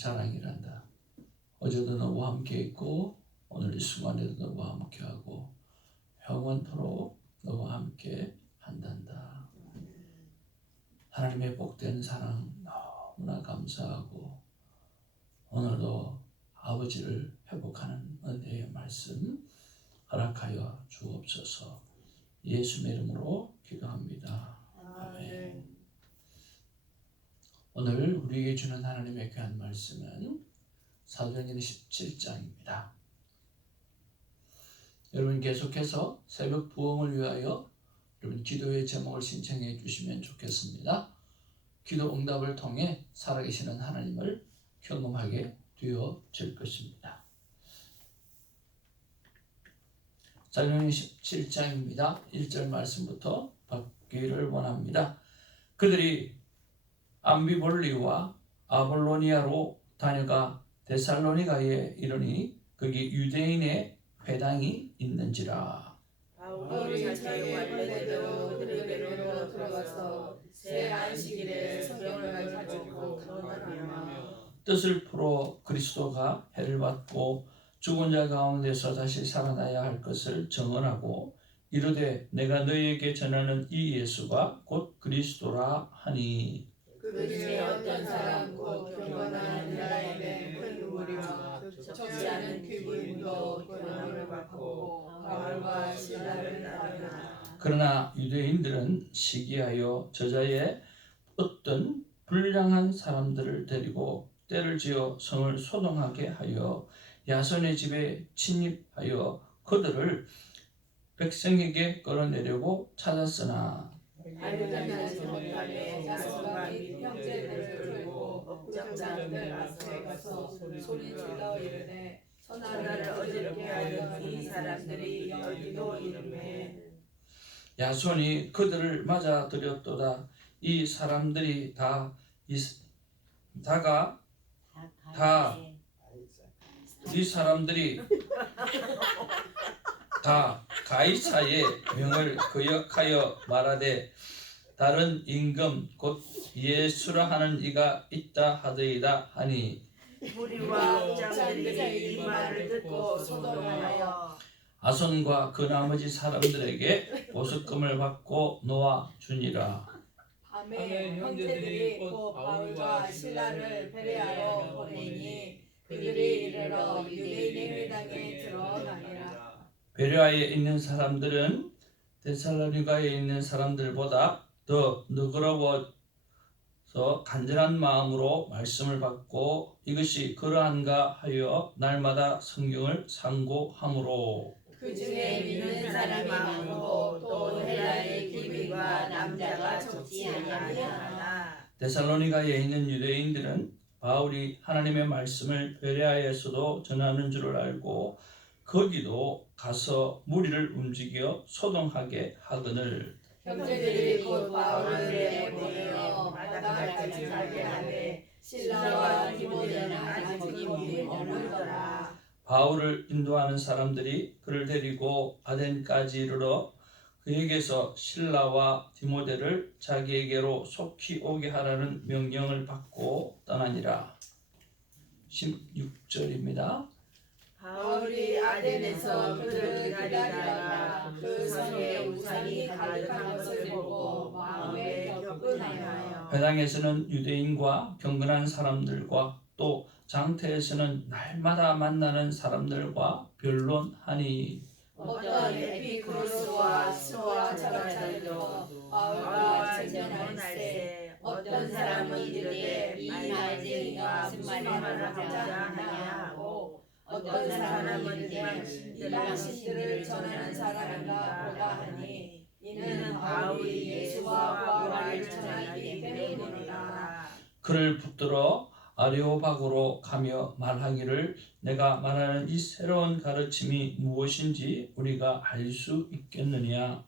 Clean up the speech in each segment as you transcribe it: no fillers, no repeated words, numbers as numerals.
자랑이란다. 어제도 너와 함께 있고 오늘 이 순간에도 너와 함께하고 영원토록 너와 함께 한단다. 하나님의 복된 사랑 너무나 감사하고 오늘도 아버지를 회복하는 은혜의 말씀 허락하여 주옵소서. 예수의 이름으로 기도합니다. 아멘. 오늘 우리에게 주는 하나님의 귀한 말씀은 사도행전 17장입니다. 여러분 계속해서 새벽 부흥을 위하여 여러분 기도의 제목을 신청해 주시면 좋겠습니다. 기도 응답을 통해 살아계시는 하나님을 경험하게 되어질 것입니다. 사도행전 17장입니다. 1절 말씀부터 받기를 원합니다. 그들이 암비볼리와 아볼로니아로 다녀가 데살로니가에 이르니 거기 유대인의 회당이 있는지라. 바울이 자기의 관례대로 그들에게로 들어가서 새 안식일에 성경을 가지고 강론하며 뜻을 풀어 그리스도가 해를 받고 죽은 자 가운데서 다시 살아나야 할 것을 증언하고 이르되 내가 너희에게 전하는 이 예수가 곧 그리스도라 하니. 그 중에 어떤 사람 곧 경건한 헬라인의 큰 무리와 적지 않은 귀부인도 권한을 받고 바울과 실라를 따르나. 그러나 유대인들은 시기하여 저자의 어떤 불량한 사람들을 데리고 때를 지어 성을 소동하게 하여 야손의 집에 침입하여 그들을 백성에게 끌어내려고 찾았으나 알려지지 못하게 야손과 및 형제들을 들고 업적자들 앞에 가서 소리질러 이르되 천하를 어지럽게 하던 이 사람들이 여기도 이르매. 야손이 그들을 맞아들였도다. 이 사람들이 다 가이사의 명을 거역하여 말하되 다른 임금 곧 예수라 하는 이가 있다 하더이다 하니. 무리와 업장들이 이 말을 듣고 소동하여 아손과 그 나머지 사람들에게 보석금을 받고 놓아 주니라. 밤에 형제들이 곧 바울과 실라를 베레아로 보내니 그들이 이르러 유대인의 회당에 들어가니라. 베레아에 있는 사람들은 데살로니가에 있는 사람들보다 더 너그러워서 간절한 마음으로 말씀을 받고 이것이 그러한가 하여 날마다 성경을 상고하므로 그 중에 믿는 사람이 많고 또 헬라의 귀빈과 남자가 적지 아니하나. 데살로니가에 있는 유대인들은 바울이 하나님의 말씀을 베레아에서도 전하는 줄을 알고 거기도 가서 무리를 움직여 소동하게 하거늘. 형제들이 곧 바울을 내보내어 마당까지 가게 하되 실라와 디모데는 아직 거기 머물더라. 바울을 인도하는 사람들이 그를 데리고 아덴까지 이르러 그에게서 실라와 디모데를 자기에게로 속히 오게 하라는 명령을 받고 떠나니라. 16절입니다. 바울이 아덴에서 그들을 기다리다가 그 성에 우상이 가득한 것을 보고 마음에 격분하여 회당에서는 유대인과 경건한 사람들과 또 장태에서는 날마다 만나는 사람들과 변론하니. 어떤 에피쿠로스와 스와 자가자들도 바울과 전쟁할세 어떤 사람은 이르되 이 말쟁이가 무슨 말을 하자 하냐고 어떤 사람은 이르되 이 당신들을 전하는 사람인가 보다 하니 이는 바울이 예수와 부활을 전하기 때문이라. 그를 붙들어 아레오바고로 가며 말하기를 내가 말하는 이 새로운 가르침이 무엇인지 우리가 알 수 있겠느냐.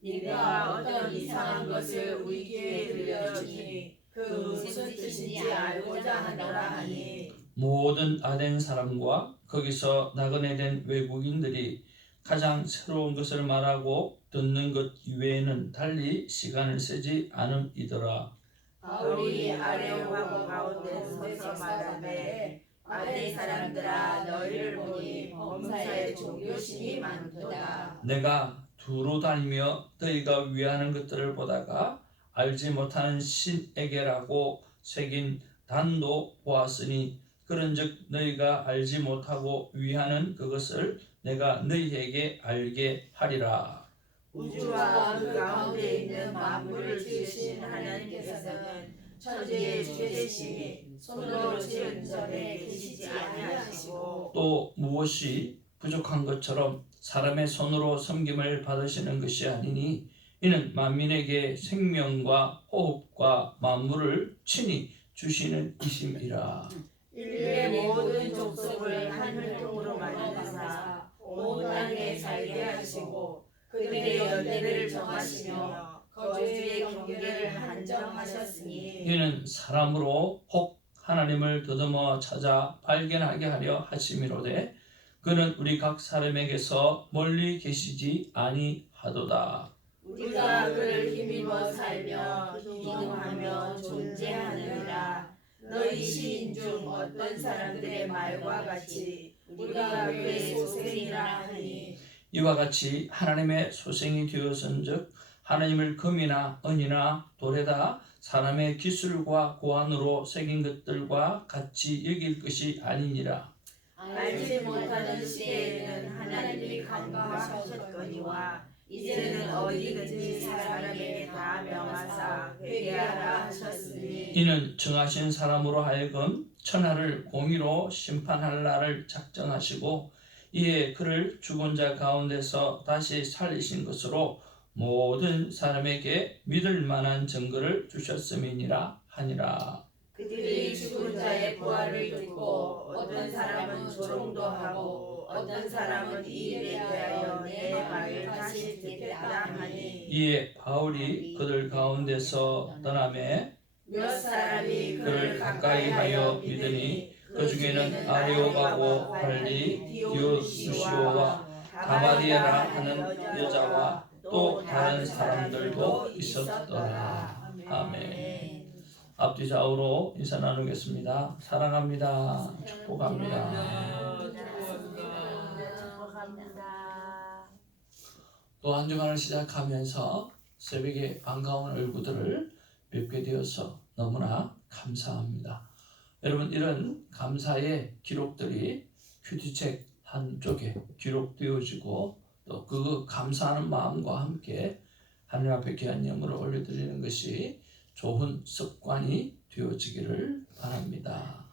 네가 어떤 이상한 것을 우리 귀에 들려주니 그 무슨 뜻인지 알고자 하노라 하니. 모든 아덴 사람과 거기서 나그네 된 외국인들이 가장 새로운 것을 말하고 듣는 것 이외에는 달리 시간을 쓰지 않음이더라. 바울이 아레오바고 가운데 서서 말하되 아내 사람들아 너희를 보니 범사에 종교심이 많도다. 내가 두루 다니며 너희가 위하는 것들을 보다가 알지 못하는 신에게라고 새긴 단도 보았으니 그런즉 너희가 알지 못하고 위하는 그것을 내가 너희에게 알게 하리라. 우주와 그 가운데 있는 만물을 지으신 하나님께서는 천지의 주되시니 손으로 지은 전에 계시지 아니하시고 또 무엇이 부족한 것처럼 사람의 손으로 섬김을 받으시는 것이 아니니 이는 만민에게 생명과 호흡과 만물을 친히 주시는 이심이라. 인류의 모든 족속을 한 혈통으로 만드사 온 땅에 살게 하시고 그들의 연대를 정하시며 거주의 경계를 한정하셨으니 이는 사람으로 혹 하나님을 더듬어 찾아 발견하게 하려 하심이로되 그는 우리 각 사람에게서 멀리 계시지 아니하도다. 우리가 그를 힘입어 살며 기능하며 존재하느니라. 너희 시인 중 어떤 사람들의 말과 같이 우리가 그의 소생이라 하니 이와 같이 하나님의 소생이 되었은즉 하나님을 금이나 은이나 돌에다 사람의 기술과 고안으로 새긴 것들과 같이 여길 것이 아니니라. 알지 못하는 시대에는 하나님이 간과하셨거니와 이제는 어디든지 사람에게 다 명하사 회개하라 하셨으니 이는 정하신 사람으로 하여금 천하를 공의로 심판할 날을 작정하시고 이에 그를 죽은 자 가운데서 다시 살리신 것으로 모든 사람에게 믿을 만한 증거를 주셨음이니라 하니라. 그들이 죽은 자의 부활을 듣고 어떤 사람은 조롱도 하고 어떤 사람은 이 일에 대하여 내 말을 다시 듣겠다 하니 이에 바울이 그들 가운데서 떠나매 몇 사람이 그를 가까이 하여 믿으니 그 중에는 아레오가고 할리 디오누시오와 다마리에라 하는 여자와 또 다른 사람들도 있었더라. 아멘. 앞뒤 좌우로 인사 나누겠습니다. 사랑합니다. 축복합니다. 또 한 주간을 시작하면서 새벽에 반가운 얼굴들을 뵙게 되어서 너무나 감사합니다. 여러분, 이런 감사의 기록들이 큐티책 한쪽에 기록되어지고 또 그 감사하는 마음과 함께 하나님 앞에 귀한 예물을 올려드리는 것이 좋은 습관이 되어지기를 바랍니다.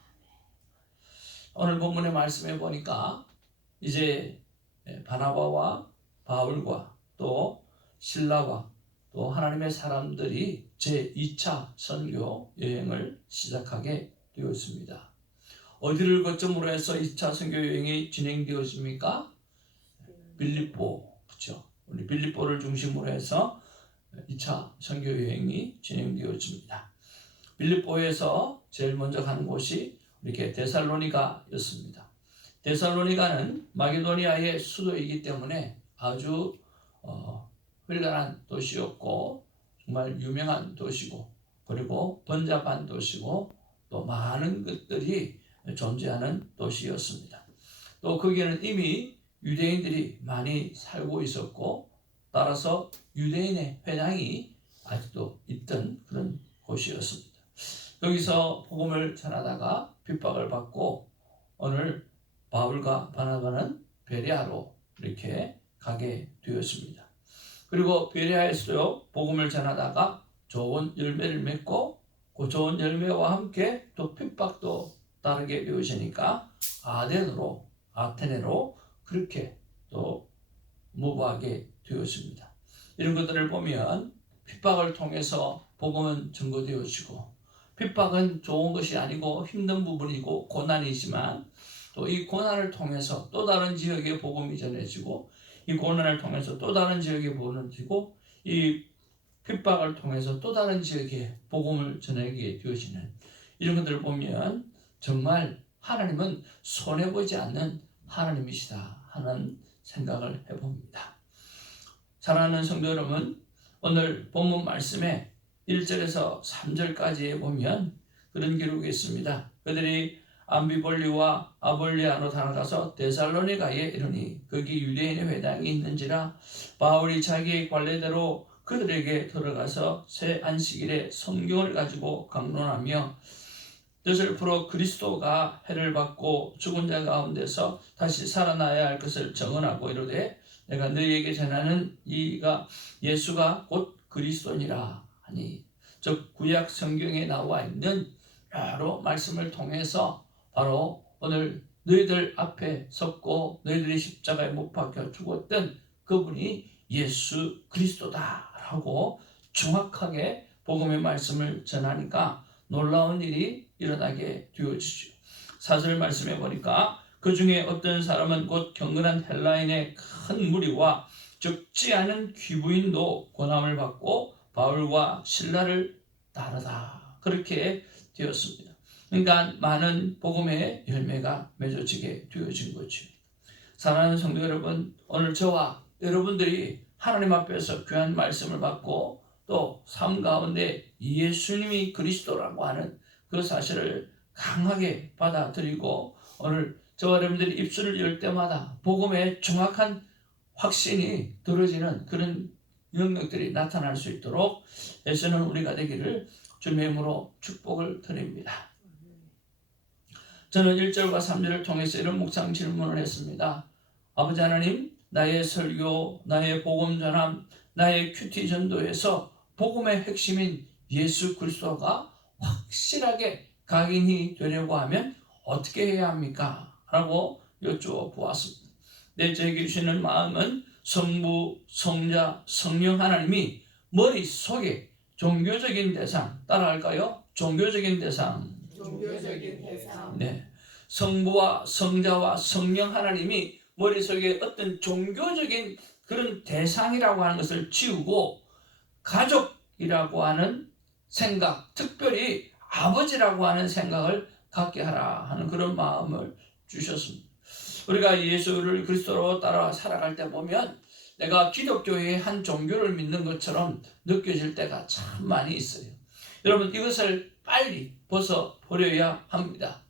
오늘 본문의 말씀에 보니까 이제 바나바와 바울과 또 실라와 또 하나님의 사람들이 제2차 선교 여행을 시작하게 되었습니다. 어디를 거점으로 해서 2차 선교 여행이 진행되었습니까? 빌립보, 그렇죠? 우리 빌립보를 중심으로 해서 2차 선교 여행이 진행되었습니다. 빌립보에서 제일 먼저 가는 곳이 이렇게 데살로니가였습니다. 데살로니가는 마게도니아의 수도이기 때문에 아주 흘란한 도시였고 정말 유명한 도시고 그리고 번잡한 도시고 또 많은 것들이 존재하는 도시였습니다. 또 거기에는 이미 유대인들이 많이 살고 있었고 따라서 유대인의 회당이 아직도 있던 그런 곳이었습니다. 여기서 복음을 전하다가 핍박을 받고 오늘 바울과 바나바는 베레아로 이렇게 가게 되었습니다. 그리고 베레아에서도 복음을 전하다가 좋은 열매를 맺고 그 좋은 열매와 함께 또 핍박도 따르게 되었으니까 아테네로 그렇게 또 무브하게 되었습니다. 이런 것들을 보면 핍박을 통해서 복음은 증거되어지고 핍박은 좋은 것이 아니고 힘든 부분이고 고난이지만 또 이 고난을 통해서 또 다른 지역에 복음이 전해지고 이 고난을 통해서 또 다른 지역에 복음이 전해지고 이 핍박을 통해서 또 다른 지역에 복음을 전하게 되어지는 이런 것들을 보면 정말 하나님은 손해보지 않는 하나님이시다 하는 생각을 해봅니다. 사랑하는 성도 여러분, 오늘 본문 말씀에 1절에서 3절까지에 보면 그런 기록이 있습니다. 그들이 암비볼리와 아볼리아로 달아가서 데살로니가에 이르니 거기 유대인의 회당이 있는지라 바울이 자기의 관례대로 그들에게 들어가서 새 안식일에 성경을 가지고 강론하며 뜻을 풀어 그리스도가 해를 받고 죽은 자 가운데서 다시 살아나야 할 것을 정언하고 이르되 내가 너희에게 전하는 이가 예수가 곧 그리스도니라 하니, 즉 구약 성경에 나와 있는 여러 말씀을 통해서 바로 오늘 너희들 앞에 섰고 너희들이 십자가에 못 박혀 죽었던 그분이 예수 그리스도다라고 정확하게 복음의 말씀을 전하니까 놀라운 일이 일어나게 되어지죠. 4절 말씀해 보니까 그 중에 어떤 사람은 곧 경건한 헬라인의 큰 무리와 적지 않은 귀부인도 고난을 받고 바울과 신라를 따르다, 그렇게 되었습니다. 그러니까 많은 복음의 열매가 맺어지게 되어진 거죠. 사랑하는 성도 여러분, 오늘 저와 여러분들이 하나님 앞에서 귀한 말씀을 받고 또 삶 가운데 예수님이 그리스도라고 하는 그 사실을 강하게 받아들이고 오늘 저와 여러분들이 입술을 열 때마다 복음의 정확한 확신이 들어지는 그런 영역들이 나타날 수 있도록 애쓰는 우리가 되기를 주님의 이름으로 축복을 드립니다. 저는 1절과 3절을 통해서 이런 묵상 질문을 했습니다. 아버지 하나님, 나의 설교, 나의 복음 전함, 나의 큐티 전도에서 복음의 핵심인 예수 그리스도가 확실하게 각인이 되려고 하면 어떻게 해야 합니까? 라고 여쭈어보았습니다. 제게 주시는 마음은 성부, 성자, 성령 하나님이 머릿속에 종교적인 대상, 따라할까요? 종교적인 대상. 네. 성부와 성자와 성령 하나님이 머릿속에 어떤 종교적인 그런 대상이라고 하는 것을 지우고 가족이라고 하는 생각, 특별히 아버지라고 하는 생각을 갖게 하라 하는 그런 마음을 주셨습니다. 우리가 예수를 그리스도로 따라 살아갈 때 보면 내가 기독교의 한 종교를 믿는 것처럼 느껴질 때가 참 많이 있어요. 여러분, 이것을 빨리 벗어버려야 합니다.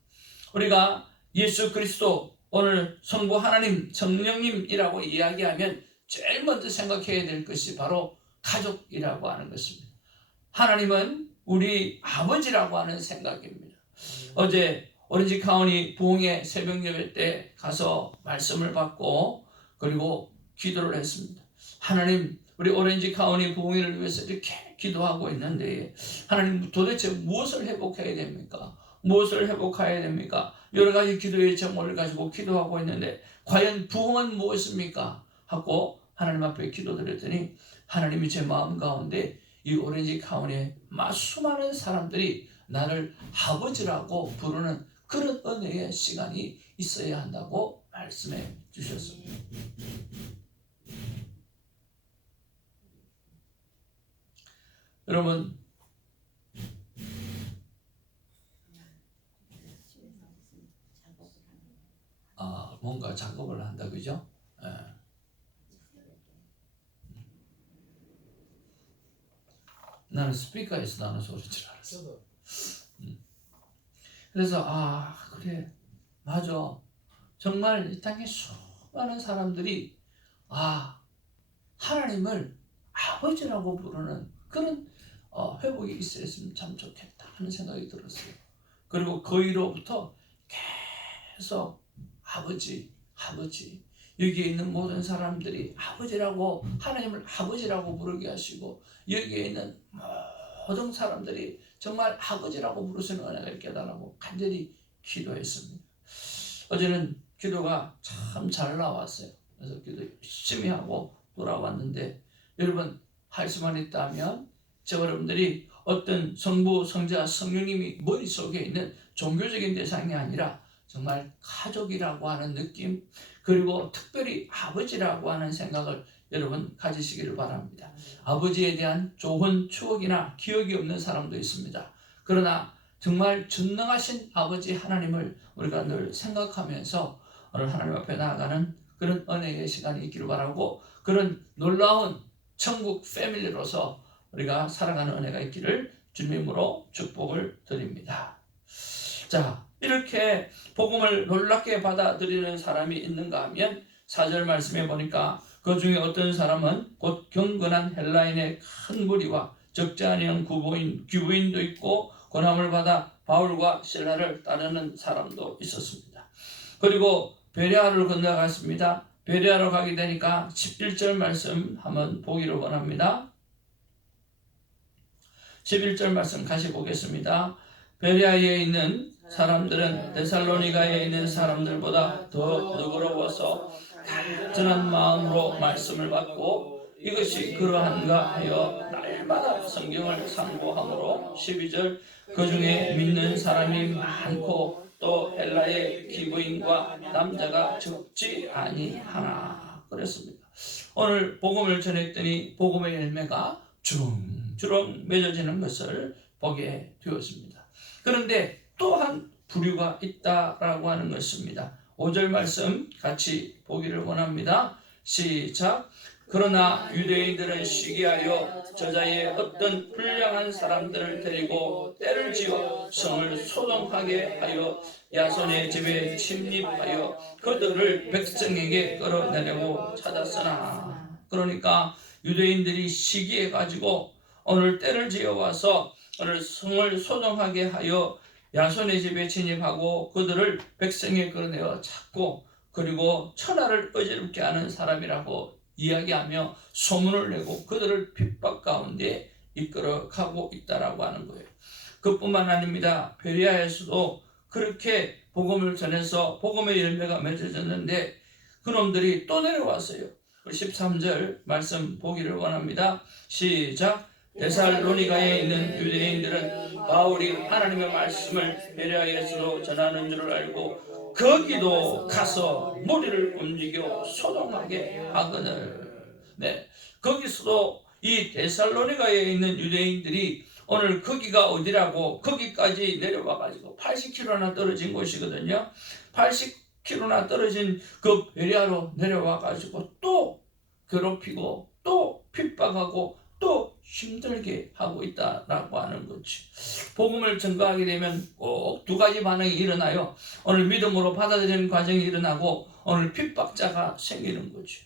우리가 예수 그리스도, 오늘 성부 하나님, 성령님이라고 이야기하면 제일 먼저 생각해야 될 것이 바로 가족이라고 하는 것입니다. 하나님은 우리 아버지라고 하는 생각입니다. 어제 오렌지 카운티 부흥회 새벽 예배 때 가서 말씀을 받고 그리고 기도를 했습니다. 하나님, 우리 오렌지 카운티 부흥회를 위해서 이렇게 기도하고 있는데 하나님, 도대체 무엇을 회복해야 됩니까? 무엇을 회복해야 됩니까? 여러 가지 기도의 제목을 가지고 기도하고 있는데 과연 부흥은 무엇입니까? 하고 하나님 앞에 기도드렸더니 하나님이 제 마음 가운데 이 오렌지 카운티에 수많은 사람들이 나를 아버지라고 부르는 그런 은혜의 시간이 있어야 한다고 말씀해 주셨습니다. 여러분, 뭔가 작업을 한다, 그죠? 예. 나는 스피커에서 나는 소리인 줄 알았어. 그래서 그래, 맞아. 정말 이 땅에 수많은 사람들이 하나님을 아버지라고 부르는 그런 회복이 있었으면 참 좋겠다 하는 생각이 들었어요. 그리고 거기로부터 계속 아버지 여기에 있는 모든 사람들이 아버지라고, 하나님을 아버지라고 부르게 하시고 여기에 있는 모든 사람들이 정말 아버지라고 부르시는 은혜를 깨달으라고 간절히 기도했습니다. 어제는 기도가 참 잘 나왔어요. 그래서 기도 열심히 하고 돌아왔는데 여러분, 할 수만 있다면 저와 여러분들이 어떤 성부, 성자, 성령님이 머릿속에 있는 종교적인 대상이 아니라 정말 가족이라고 하는 느낌, 그리고 특별히 아버지라고 하는 생각을 여러분 가지시기를 바랍니다. 아버지에 대한 좋은 추억이나 기억이 없는 사람도 있습니다. 그러나 정말 전능하신 아버지 하나님을 우리가 늘 생각하면서 오늘 하나님 앞에 나아가는 그런 은혜의 시간이 있기를 바라고, 그런 놀라운 천국 패밀리로서 우리가 살아가는 은혜가 있기를 주님으로 축복을 드립니다. 자, 이렇게 복음을 놀랍게 받아들이는 사람이 있는가 하면 4절 말씀에 보니까 그 중에 어떤 사람은 곧 경건한 헬라인의 큰 무리와 적지 아니한 귀부인도 있고 고난을 받아 바울과 실라를 따르는 사람도 있었습니다. 그리고 베레아를 건너갔습니다. 베레아로 가게 되니까 11절 말씀 한번 보기를 원합니다. 11절 말씀 같이 보겠습니다. 베레아에 있는 사람들은 데살로니가에 있는 사람들보다 더 너그러워서 단전한 마음으로 말씀을 받고 이것이 그러한가 하여 날마다 성경을 상고함으로 12절 그 중에 믿는 사람이 많고 또 헬라의 기부인과 남자가 적지 아니하나 그랬습니다. 오늘 복음을 전했더니 복음의 열매가 주렁주렁 맺어지는 것을 보게 되었습니다. 그런데 또한 부류가 있다라고 하는 것입니다. 5절 말씀 같이 보기를 원합니다. 시작. 그러나 유대인들은 시기하여 저자의 어떤 불량한 사람들을 데리고 때를 지어 성을 소동하게 하여 야손의 집에 침입하여 그들을 백성에게 끌어내려고 찾았으나 그러니까 유대인들이 시기해가지고 오늘 때를 지어와서 오늘 성을 소동하게 하여 야손의 집에 진입하고 그들을 백성에 끌어내어 찾고 그리고 천하를 어지럽게 하는 사람이라고 이야기하며 소문을 내고 그들을 핍박 가운데 이끌어가고 있다라고 하는 거예요. 그뿐만 아닙니다. 베레아에서도 그렇게 복음을 전해서 복음의 열매가 맺어졌는데 그놈들이 또 내려왔어요. 13절 말씀 보기를 원합니다. 시작. 데살로니가에 있는 유대인들은 바울이 하나님의 말씀을 베레아에서도 전하는 줄을 알고 거기도 가서 무리를 움직여 소동하게 하거늘. 네, 거기서도 이 데살로니가에 있는 유대인들이 오늘 거기가 어디라고 거기까지 내려와가지고 80km나 떨어진 곳이거든요. 80km나 떨어진 그 베레아로 내려와가지고 또 괴롭히고 또 핍박하고 또 힘들게 하고 있다라고 하는 거지. 복음을 전가하게 되면 꼭 두 가지 반응이 일어나요. 오늘 믿음으로 받아들이는 과정이 일어나고 오늘 핍박자가 생기는 거지.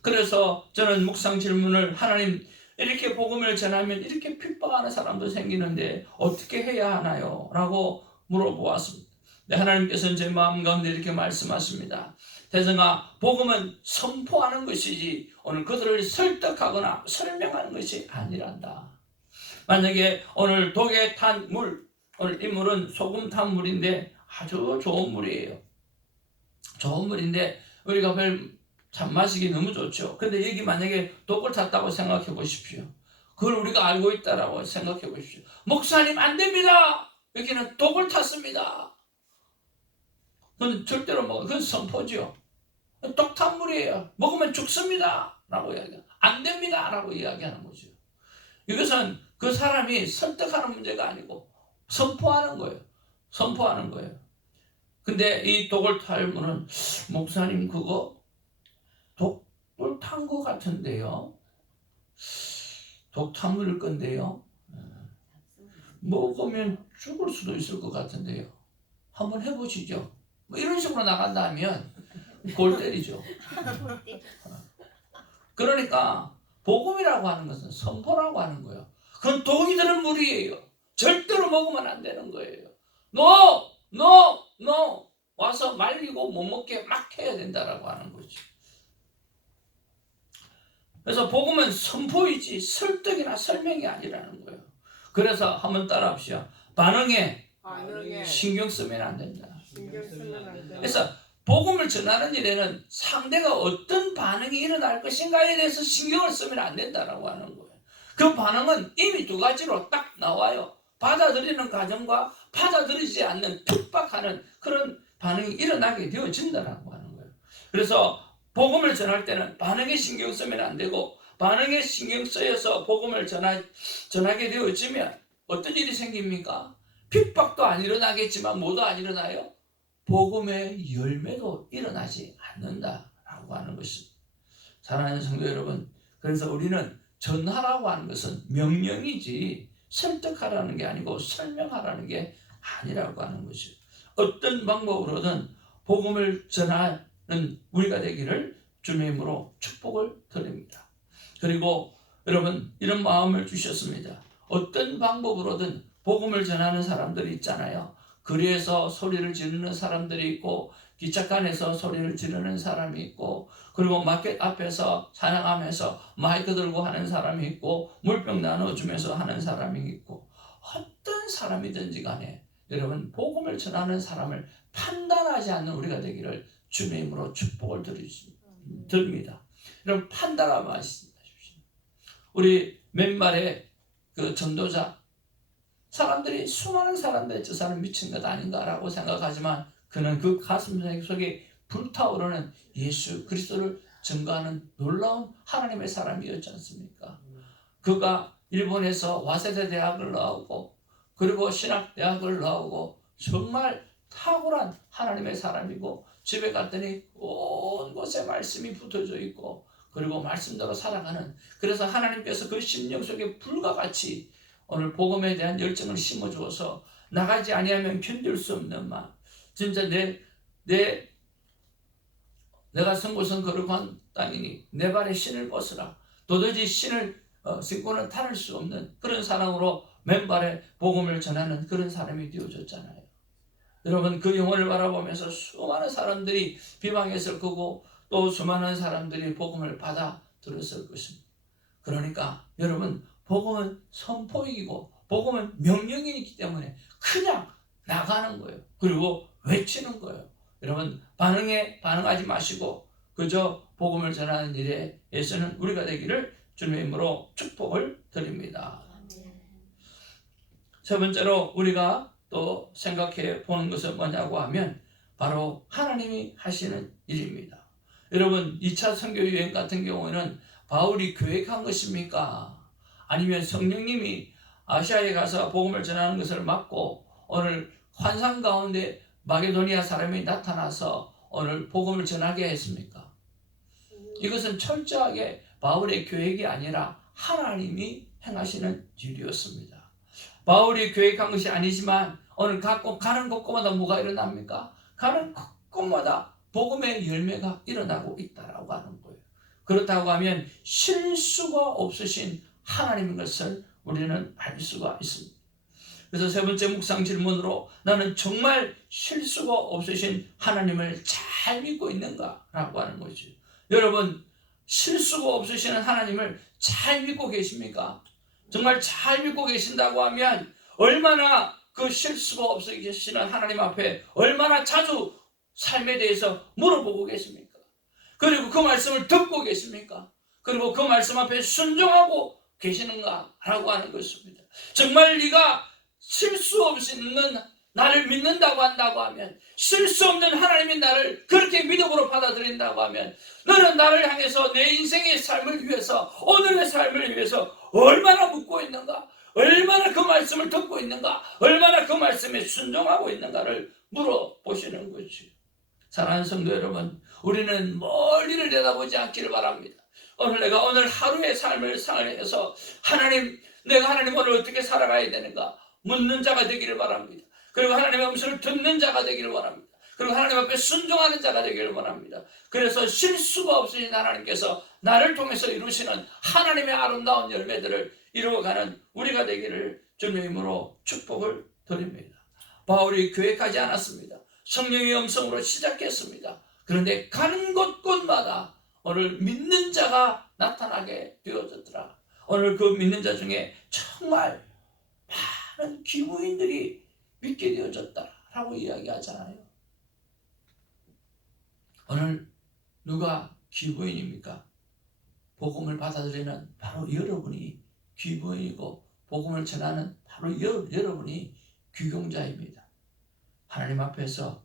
그래서 저는 묵상 질문을 하나님 이렇게 복음을 전하면 이렇게 핍박하는 사람도 생기는데 어떻게 해야 하나요? 라고 물어보았습니다. 네, 하나님께서는 제 마음 가운데 이렇게 말씀하십니다. 대성아, 복음은 선포하는 것이지 오늘 그들을 설득하거나 설명하는 것이 아니란다. 만약에 오늘 독에 탄 물, 오늘 이 물은 소금 탄 물인데 아주 좋은 물이에요. 좋은 물인데 우리가 참 마시기 너무 좋죠. 근데 여기 만약에 독을 탔다고 생각해 보십시오. 그걸 우리가 알고 있다라고 생각해 보십시오. 목사님 안 됩니다. 여기는 독을 탔습니다. 그건 절대로 그건 선포죠. 독탄 물이에요. 먹으면 죽습니다. 라고 이야기해요. 안 됩니다. 라고 이야기하는 거죠. 이것은 그 사람이 설득하는 문제가 아니고 선포하는 거예요. 선포하는 거예요. 근데 이 독을 탈 물은 목사님 그거 독을 탄 것 같은데요. 독탄 물일 건데요. 먹으면 죽을 수도 있을 것 같은데요. 한번 해보시죠. 뭐 이런 식으로 나간다면 골 때리죠. 그러니까 복음이라고 하는 것은 선포라고 하는 거예요. 그건 독이 드는 물이에요. 절대로 먹으면 안 되는 거예요. No! 와서 말리고 못 먹게 막 해야 된다라고 하는 거지. 그래서 복음은 선포이지 설득이나 설명이 아니라는 거예요. 그래서 한번 따라합시다. 반응에 신경 쓰면 안 된다. 그래서 복음을 전하는 일에는 상대가 어떤 반응이 일어날 것인가에 대해서 신경을 쓰면 안 된다라고 하는 거예요. 그 반응은 이미 두 가지로 딱 나와요. 받아들이는 과정과 받아들이지 않는 핍박하는 그런 반응이 일어나게 되어진다라고 하는 거예요. 그래서 복음을 전할 때는 반응에 신경 쓰면 안 되고 반응에 신경 쓰여서 복음을 전하게 되어지면 어떤 일이 생깁니까? 핍박도 안 일어나겠지만 뭐도 안 일어나요? 복음의 열매도 일어나지 않는다라고 하는 것입니다. 사랑하는 성도 여러분, 그래서 우리는 전하라고 하는 것은 명령이지 설득하라는 게 아니고 설명하라는 게 아니라고 하는 것이죠. 어떤 방법으로든 복음을 전하는 우리가 되기를 주님의 이름으로 축복을 드립니다. 그리고 여러분 이런 마음을 주셨습니다. 어떤 방법으로든 복음을 전하는 사람들이 있잖아요. 거리에서 소리를 지르는 사람들이 있고, 기차칸에서 소리를 지르는 사람이 있고, 그리고 마켓 앞에서 찬양하면서 마이크 들고 하는 사람이 있고, 물병 나눠주면서 하는 사람이 있고, 어떤 사람이든지 간에 여러분 복음을 전하는 사람을 판단하지 않는 우리가 되기를 주님의 이름으로 축복을 드립니다. 여러분 판단하면 하십시오. 우리 맨말에 그 전도자, 사람들이 수많은 사람들이 저 사람 미친 것 아닌가라고 생각하지만 그는 그 가슴 속에 불타오르는 예수 그리스도를 증거하는 놀라운 하나님의 사람이었지 않습니까? 그가 일본에서 와세대 대학을 나오고 그리고 신학대학을 나오고 정말 탁월한 하나님의 사람이고, 집에 갔더니 온 곳에 말씀이 붙어져 있고 그리고 말씀대로 살아가는, 그래서 하나님께서 그 심령 속에 불과 같이 오늘 복음에 대한 열정을 심어주어서 나가지 아니하면 견딜 수 없는 마음, 진짜 내가 선곳은 거룩한 땅이니 내 발에 신을 벗으라, 도저히 신을 신고는 탈을 수 없는 그런 사람으로 맨발에 복음을 전하는 그런 사람이 되어졌잖아요. 여러분 그 영혼을 바라보면서 수많은 사람들이 비방했을 거고 또 수많은 사람들이 복음을 받아 들었을 것입니다. 그러니까 여러분 복음은 선포이고 복음은 명령이기 때문에 그냥 나가는 거예요. 그리고 외치는 거예요. 여러분 반응하지 마시고 그저 복음을 전하는 일에서는 우리가 되기를 주님의 이름으로 축복을 드립니다. 세 번째로 우리가 또 생각해 보는 것은 뭐냐고 하면 바로 하나님이 하시는 일입니다. 여러분 2차 선교 여행 같은 경우에는 바울이 계획한 것입니까? 아니면 성령님이 아시아에 가서 복음을 전하는 것을 막고 오늘 환상 가운데 마게도니아 사람이 나타나서 오늘 복음을 전하게 했습니까? 이것은 철저하게 바울의 계획이 아니라 하나님이 행하시는 일이었습니다. 바울이 계획한 것이 아니지만 오늘 가는 곳곳마다 뭐가 일어납니까? 가는 곳곳마다 복음의 열매가 일어나고 있다라고 하는 거예요. 그렇다고 하면 실수가 없으신 하나님인 것을 우리는 알 수가 있습니다. 그래서 세 번째 묵상 질문으로 나는 정말 실수가 없으신 하나님을 잘 믿고 있는가라고 하는 거죠. 여러분 실수가 없으시는 하나님을 잘 믿고 계십니까? 정말 잘 믿고 계신다고 하면 얼마나 그 실수가 없으시는 하나님 앞에 얼마나 자주 삶에 대해서 물어보고 계십니까? 그리고 그 말씀을 듣고 계십니까? 그리고 그 말씀 앞에 순종하고 계시는가라고 하는 것입니다. 정말 네가 실수 없이는 나를 믿는다고 한다고 하면, 실수 없는 하나님이 나를 그렇게 믿음으로 받아들인다고 하면 너는 나를 향해서 내 인생의 삶을 위해서, 오늘의 삶을 위해서 얼마나 묻고 있는가, 얼마나 그 말씀을 듣고 있는가, 얼마나 그 말씀에 순종하고 있는가를 물어보시는 거지. 사랑하는 성도 여러분, 우리는 멀리를 내다보지 않기를 바랍니다. 오늘 하루의 삶을 상을 하나님, 내가 하나님 오늘 어떻게 살아가야 되는가 묻는 자가 되기를 바랍니다. 그리고 하나님의 음성을 듣는 자가 되기를 원합니다. 그리고 하나님 앞에 순종하는 자가 되기를 원합니다. 그래서 실수가 없으신 하나님께서 나를 통해서 이루시는 하나님의 아름다운 열매들을 이루어가는 우리가 되기를 주님의 이름으로 축복을 드립니다. 바울이 계획하지 않았습니다. 성령의 음성으로 시작했습니다. 그런데 가는 곳곳마다 오늘 믿는 자가 나타나게 되어졌더라. 오늘 그 믿는 자 중에 정말 많은 기부인들이 믿게 되어졌다라고 이야기하잖아요. 오늘 누가 기부인입니까? 복음을 받아들이는 바로 여러분이 기부인이고 복음을 전하는 바로 여러분이 귀경자입니다. 하나님 앞에서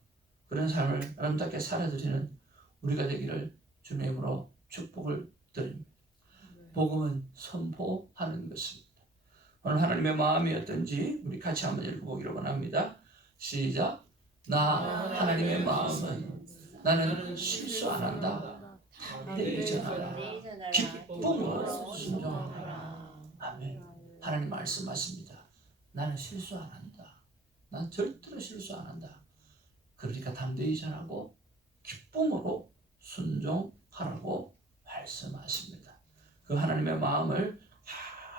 그런 삶을 아름답게 살아드리는 우리가 되기를 주님의 이름으로 축복을 드립니다. 복음은 선포하는 것입니다. 오늘 하나님의 마음이 어떤지 우리 같이 한번 읽어보기를 원합니다. 시작. 나 하나님의 마음은 나는 실수 안 한다. 담대히 전하라. 기쁨으로 순종하라. 아멘. 하나님 말씀하십니다. 나는 실수 안 한다. 난 절대로 실수 안 한다. 담대히 전하고 기쁨으로 순종하라고 말씀하십니다. 그 하나님의 마음을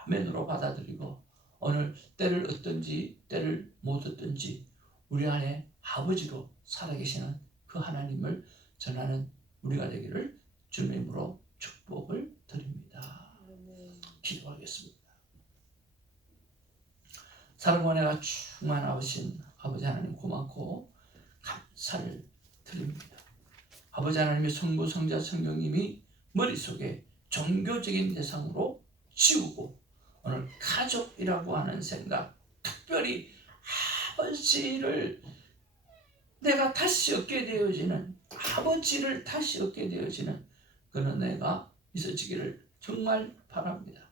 아멘으로 받아들이고 오늘 때를 얻든지 때를 못 얻든지 우리 안에 아버지로 살아계시는 그 하나님을 전하는 우리가 되기를 주님으로 축복을 드립니다. 기도하겠습니다. 사랑과 은혜가 충만하신 아버지 하나님 고맙고 감사를 드립니다. 아버지 하나님의 성부, 성자, 성령님이 머릿속에 종교적인 대상으로 지우고 오늘 가족이라고 하는 생각, 특별히 아버지를 내가 다시 얻게 되어지는, 아버지를 다시 얻게 되어지는 그런 은혜가 있어지기를 정말 바랍니다.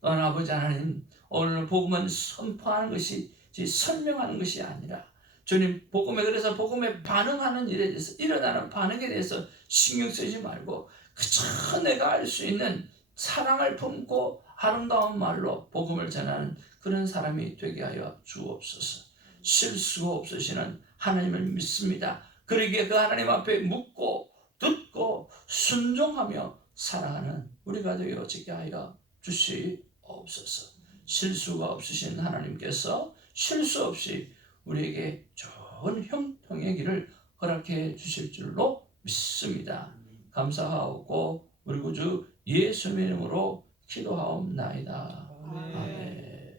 또한 아버지 하나님, 오늘 복음은 선포하는 것이 설명하는 것이 아니라 주님 복음에, 그래서 복음에 반응하는 일에 대해서, 일어나는 반응에 대해서 신경 쓰지 말고 그저 내가 알 수 있는 사랑을 품고 아름다운 말로 복음을 전하는 그런 사람이 되게 하여 주옵소서. 실수가 없으시는 하나님을 믿습니다. 그러기에 그 하나님 앞에 묻고 듣고 순종하며 살아가는 우리가 되어지게 하여 주시옵소서. 실수가 없으신 하나님께서 실수 없이 우리에게 좋은 형통의 길을 허락해 주실 줄로 믿습니다. 감사하고 우리 구주 예수님의 이름으로 기도하옵나이다. 아멘.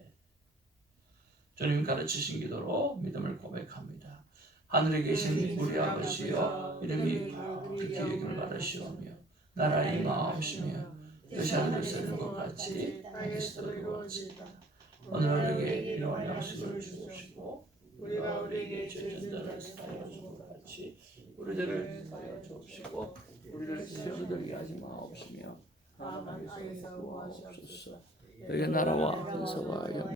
주님 가르치신 기도로 믿음을 고백합니다. 하늘에 계신 우리 아버지여, 이름이 거룩히 여김을 받으시오며 나라의 임하옵시며 뜻이 하늘에서 이룬 것 같이 땅에서도 이루어지이다. 오늘 우리에게 일용할 양식을 주옵시고 우리가 우리에게 죄진 자를 사하여 준 것 같이 우리들을 사하여 주옵시고 우리를 시험에 들게 하지 마옵시며 다만 악에서 구하옵소서. 너희 나라와 권세와 영광